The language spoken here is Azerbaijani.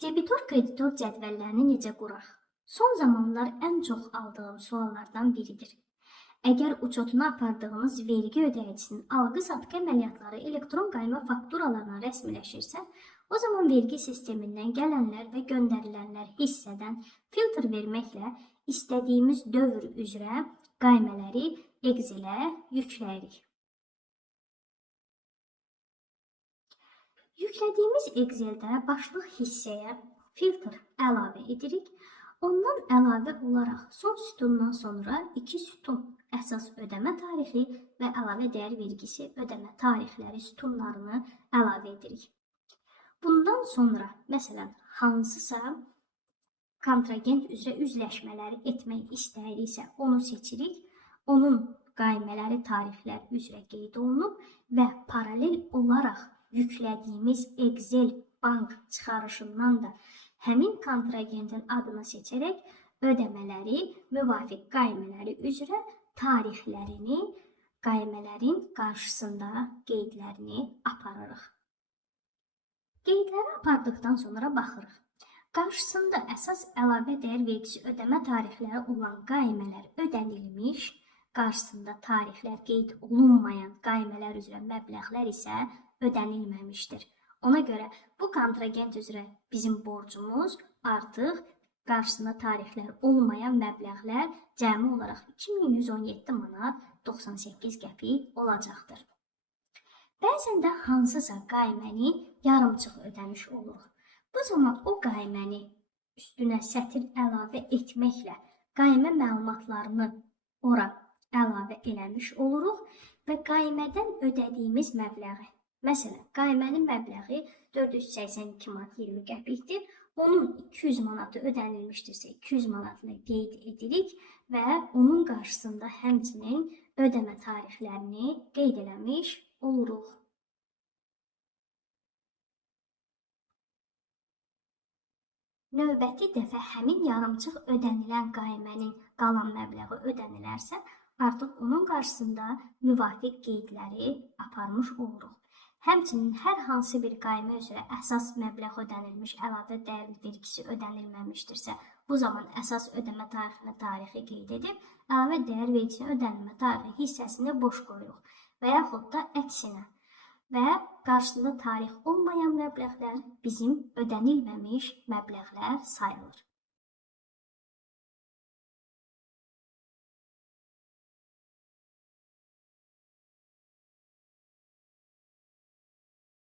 Debitor-kreditor cədvəllərini necə quraq? Son zamanlar ən çox aldığım suallardan biridir. Əgər uçotuna apardığınız vergi ödəyicisinin alqı-satqı əməliyyatları elektron qayma fakturalarla rəsmiləşirsə, o zaman vergi sistemindən gələnlər və göndərilənlər hissədən filtr verməklə istədiyimiz dövr üzrə qaymələri Excel-ə yükləyirik. Yüklədiyimiz Excel-də başlıq hissəyə filtr əlavə edirik. Ondan əlavə olaraq son sütundan sonra 2 sütun əsas ödəmə tarixi və əlavə dəyər vergisi ödəmə tarixləri sütunlarını əlavə edirik. Bundan sonra, məsələn, hansısa kontragent üzrə üzləşmələri etmək istəyiriksə, onu seçirik. Onun qaymələri tarixlər üzrə qeyd olunub və paralel olaraq yüklədiyimiz Excel bank çıxarışından da həmin kontragentin adını seçərək ödəmələri, müvafiq qaymələri üzrə tarixlərini, qaymələrin qarşısında qeydlərini aparırıq. Qeydləri apardıqdan sonra baxırıq. Qarşısında əsas əlavə dəyər vergisi ödəmə tarixləri olan qaymələr ödənilmiş, qarşısında tarixlər qeyd olunmayan qaymələr üzrə məbləğlər isə ödənilməmişdir. Ona görə bu kontragent üzrə bizim borcumuz artıq qarşısında tarixlər olmayan məbləğlər cəmi olaraq 2117 manat 98 qəpik olacaqdır. Bəzən də hansısa qayməni yarımçıq ödəmiş oluruq. Bu zaman o qayməni üstünə sətir əlavə etməklə qaymə məlumatlarını ora əlavə eləmiş oluruq və qaymədən ödədiyimiz məbləği, məsələn, qaymənin məbləği 482 manat 20 qəpikdir. Onun 200 manatı ödənilmişdirsə 200 manatını qeyd edirik və onun qarşısında həmçinin ödəmə tarixlərini qeyd eləmiş oluruq. Növbəti dəfə həmin yarımçıq ödənilən qaymənin qalan məbləği ödənilərsə, artıq onun qarşısında müvafiq qeydləri aparmış oluruq. Həmçinin hər hansı bir qaymə üzrə əsas məbləğ ödənilmiş, əlavə dəyər vergisi ödənilməmişdirsə, bu zaman əsas ödəmə tarixini tarixi qeyd edib, əlavə dəyər vergisinin ödənilmə tarixi hissəsini boş qoyuruq və yaxud da əksinə və qarşısında tarix olmayan məbləğlər bizim ödənilməmiş məbləğlər sayılır.